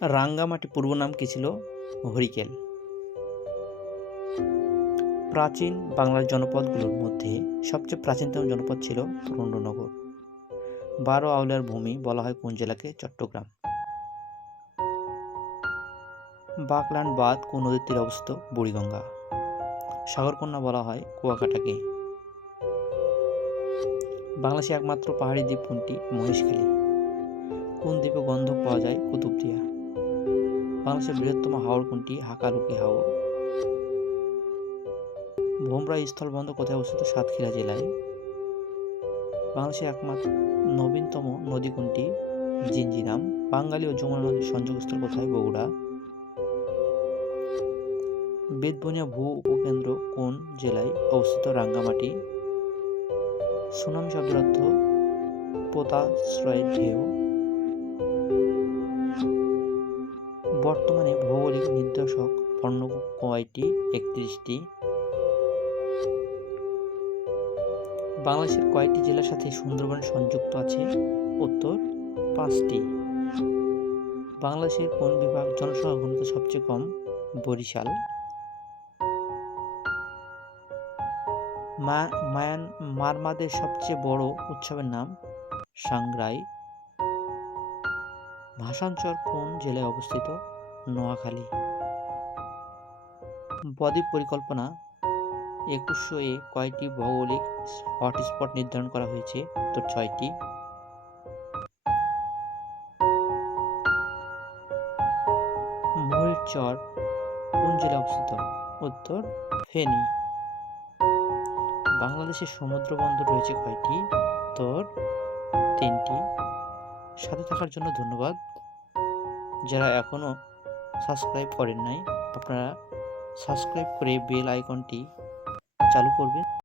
রাঙ্গামাটি পূর্ব নাম কি ছিল? হরিকেল। প্রাচীন বাংলার জনপদগুলোর মধ্যে সবচেয়ে প্রাচীনতম জনপদ ছিল পুরন্দরনগর। 12 আউলিয়ার ভূমি বলা হয় কোন জেলাকে? চট্টগ্রাম। বাকল্যান্ড বাঁধ কোন নদীর তীরে অবস্থিত? বুড়িগঙ্গা। সাগরকন্যা বলা হয় কুয়াকাটাকে। বাংলাদেশের একমাত্র পাহাড়ি দ্বীপ কোনটি? মহেশখালী। কোন দ্বীপে গন্ধক পাওয়া যায়? কুতুবদিয়া। বাংলাদেশের বৃহত্তম হাওর কোনটি? হাকালুকি হাওর। ভোমরা স্থলবন্দর কোথায় অবস্থিত? সাতক্ষীরা জেলায়। বাংলাদেশের একমাত্র নবীনতম নদী কোনটি? জিঞ্জিরাম। বাঙ্গালী ও যমুনা নদীর সংযোগস্থল কোথায়? বগুড়া। বেতবুনিয়া ভূ উপকেন্দ্র কোন জেলায় অবস্থিত? রাঙ্গামাটি। সুনামি শব্দের অর্থ? পোতাশ্রয়ের ঢেউ। বর্তমানে ভৌগোলিক নির্দেশক বর্ণ কয়টি? 31টি। বাংলাদেশের কয়টি জেলার সাথে সুন্দরবন সংযুক্ত আছে? উত্তর 5টি। বাংলাদেশের কোন বিভাগ জনসংখ্যা ঘনত্ব সবচেয়ে কম? বরিশাল। মারমাদের সবচেয়ে বড় উৎসবের নাম? সাংগ্রাই। ভাসানচর কোন জেলায় অবস্থিত? নোয়াখালী। বদ্বীপ পরিকল্পনা 2100 কয়টি ভৌগোলিক হটস্পট নির্ধারণ করা হয়েছে? উত্তর 6টি। ময়ূরচর কোন জেলায় অবস্থিত? উত্তর ফেনী। বাংলাদেশের সমুদ্র বন্দর রয়েছে কয়টি? উত্তর 3টি। সাথে থাকার জন্য ধন্যবাদ। যারা এখনো সাবস্ক্রাইব করেন নাই, আপনারা সাবস্ক্রাইব করে বেল আইকনটি চালু করবেন।